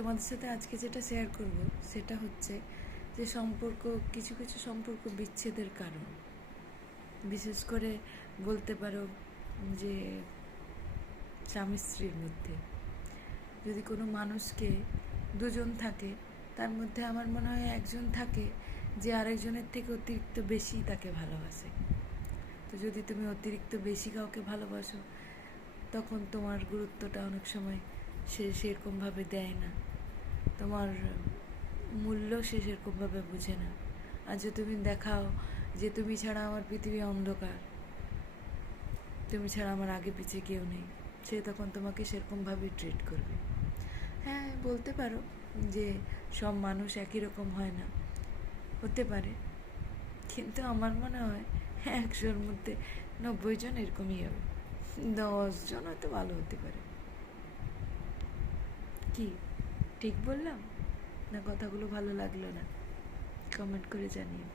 তোমাদের সাথে আজকে যেটা শেয়ার করব সেটা হচ্ছে যে সম্পর্ক, কিছু কিছু সম্পর্ক বিচ্ছেদের কারণ, বিশেষ করে বলতে পারো যে স্বামী স্ত্রীর মধ্যে যদি কোনো মানুষকে দুজন থাকে, তার মধ্যে আমার মনে হয় একজন থাকে যে আরেকজনের থেকে অতিরিক্ত বেশি তাকে ভালোবাসে। তো যদি তুমি অতিরিক্ত বেশি কাউকে ভালোবাসো, তখন তোমার গুরুত্বটা অনেক সময় সে সেরকমভাবে দেয় না, তোমার মূল্য সে সেরকমভাবে বুঝে না। আর যে তুমি দেখাও যে তুমি ছাড়া আমার পৃথিবী অন্ধকার, তুমি ছাড়া আমার আগে পিছে কেউ নেই, সে তখন তোমাকে সেরকমভাবেই ট্রিট করবে। হ্যাঁ, বলতে পারো যে সব মানুষ একই রকম হয় না, হতে পারে, কিন্তু আমার মনে হয় 100-র মধ্যে 90 জন এরকমই হবে, 10 জন হয়তো ভালো হতে পারে। কি ঠিক বললাম না? কথাগুলো ভালো লাগলো না? কমেন্ট করে জানিও।